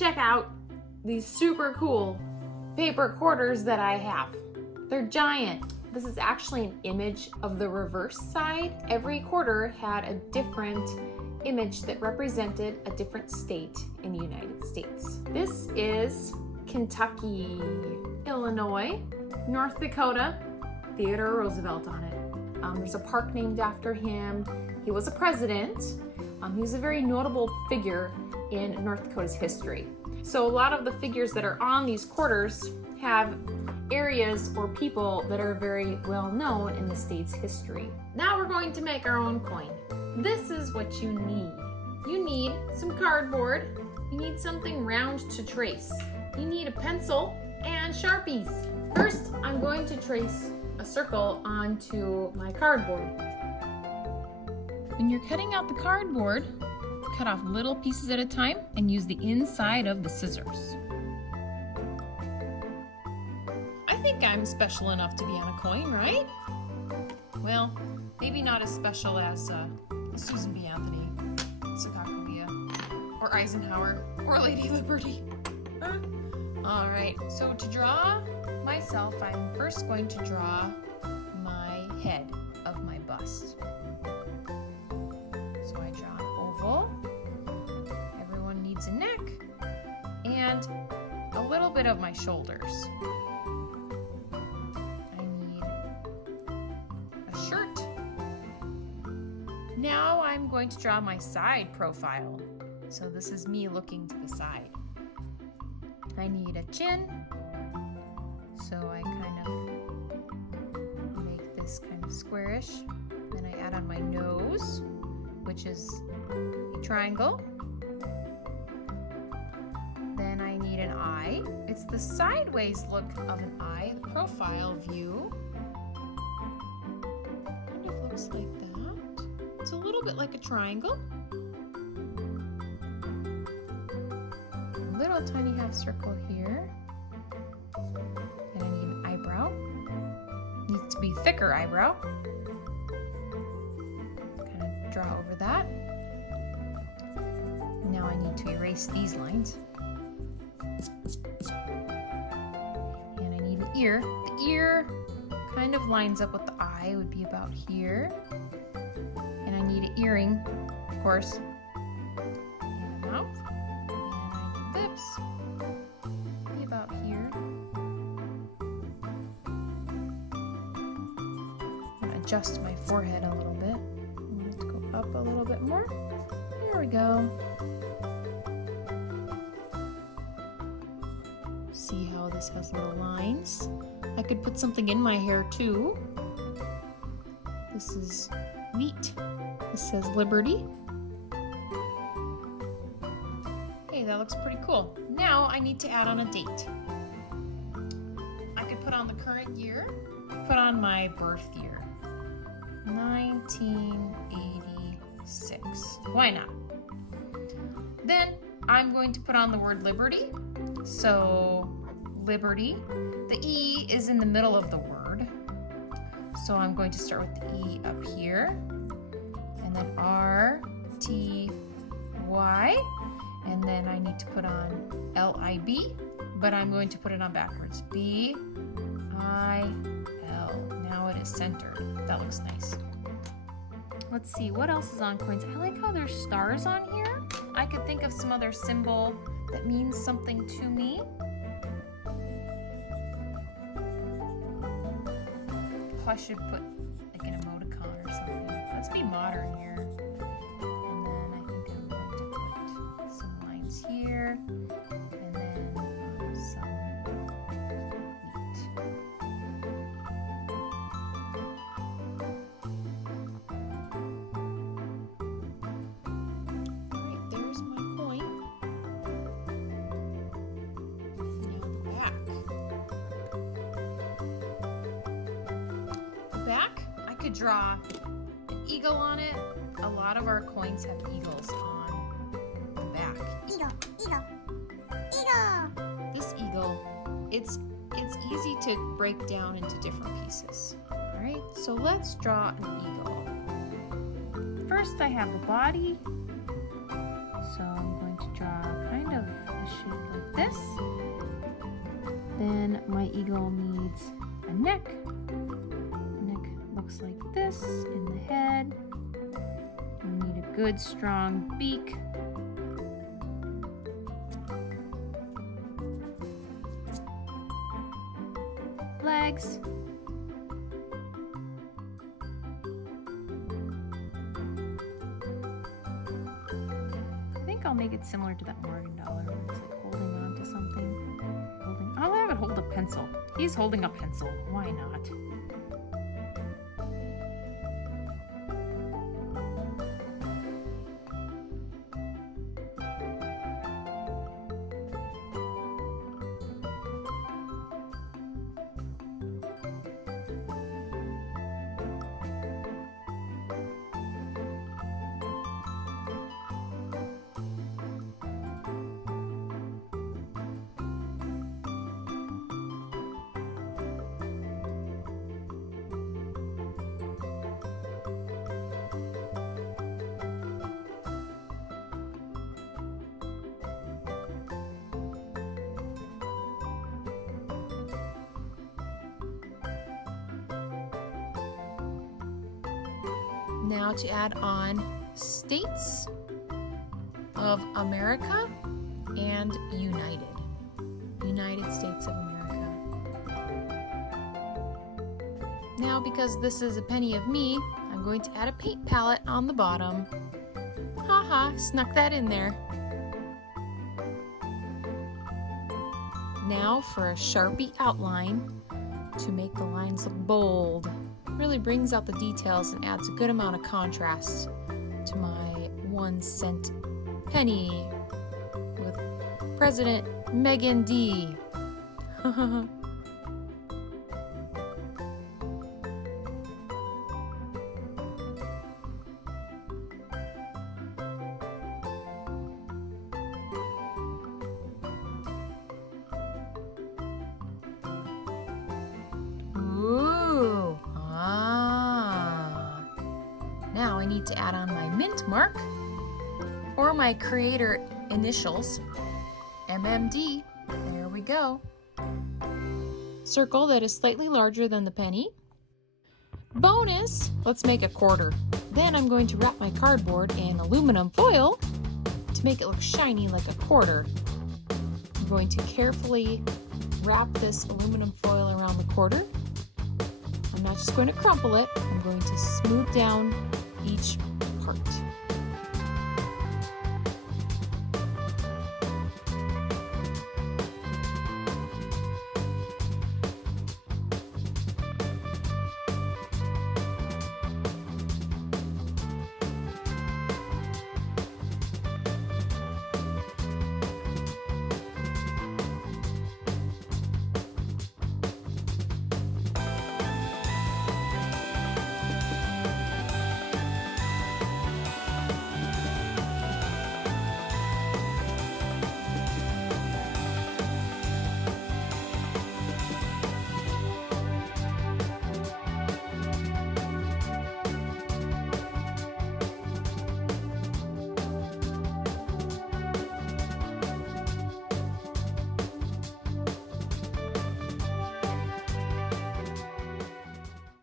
check out these super cool paper quarters that I have. They're giant. This is actually an image of the reverse side. Every quarter had a different image that represented a different state in the United States. This is Kentucky, Illinois, North Dakota, Theodore Roosevelt on it. There's a park named after him. He was a president. He was a very notable figure in North Dakota's history. So a lot of the figures that are on these quarters have areas or people that are very well known in the state's history. Now we're going to make our own coin. This is what you need. You need some cardboard. You need something round to trace. You need a pencil and Sharpies. First, I'm going to trace a circle onto my cardboard. When you're cutting out the cardboard, cut off little pieces at a time and use the inside of the scissors. I think I'm special enough to be on a coin, right? Well, maybe not as special as Susan B. Anthony, Sacagawea, or Eisenhower, or Lady Liberty. All right, so to draw myself, I'm first going to draw my head of my bust. So I draw an oval. Everyone needs a neck and a little bit of my shoulders. I need a shirt. Now I'm going to draw my side profile. So this is me looking to the side. I need a chin. So I kind of make this kind of squarish. Then I add on my nose, which is a triangle. Then I need an eye. It's the sideways look of an eye, the profile view. Kind of looks like that. It's a little bit like a triangle. A little tiny half circle here. And I need an eyebrow. Needs to be thicker eyebrow. Kind of draw over that. Now I need to erase these lines. And I need an ear. The ear kind of lines up with the eye, would be about here. And I need an earring, of course. And a mouth. And I need lips. Be about here. I'm gonna adjust my forehead a little bit. I'm going to go up a little bit more. There we go. See how this has little lines? I could put something in my hair too. This is wheat. This says Liberty. Hey, that looks pretty cool. Now I need to add on a date. I could put on the current year, put on my birth year. 1986. Why not? Then I'm going to put on the word Liberty. So, Liberty. The E is in the middle of the word. So I'm going to start with the E up here. And then R-T-Y. And then I need to put on L-I-B. But I'm going to put it on backwards. B-I-L. Now it is centered. That looks nice. Let's see, what else is on coins? I like how there's stars on here. I could think of some other symbol that means something to me. Oh, I should put like an emoticon or something. Let's be modern here. And then I think I'm going to put some lines here. And then some wheat. Alright, there's my coin. Back, I could draw an eagle on it. A lot of our coins have eagles on the back. Eagle, eagle, eagle. This eagle, it's easy to break down into different pieces. All right, so let's draw an eagle. First, I have the body. So I'm going to draw kind of the shape My eagle needs a neck. The neck looks like this in the head. We need a good strong beak. Legs. I think I'll make it similar to that Morgan dollar where it's like holding on to something. I'll have it hold a pencil. He's holding a pencil. Why not? Now to add on States of America and United. United States of America. Now because this is a penny of me, I'm going to add a paint palette on the bottom. Haha, snuck that in there. Now for a Sharpie outline to make the lines look bold. Really brings out the details and adds a good amount of contrast to my 1-cent penny with President Megan D. Now I need to add on my mint mark or my creator initials, MMD. There we go. Circle that is slightly larger than the penny. Bonus, let's make a quarter. Then I'm going to wrap my cardboard in aluminum foil to make it look shiny like a quarter. I'm going to carefully wrap this aluminum foil around the quarter. I'm not just going to crumple it, I'm going to smooth down each part.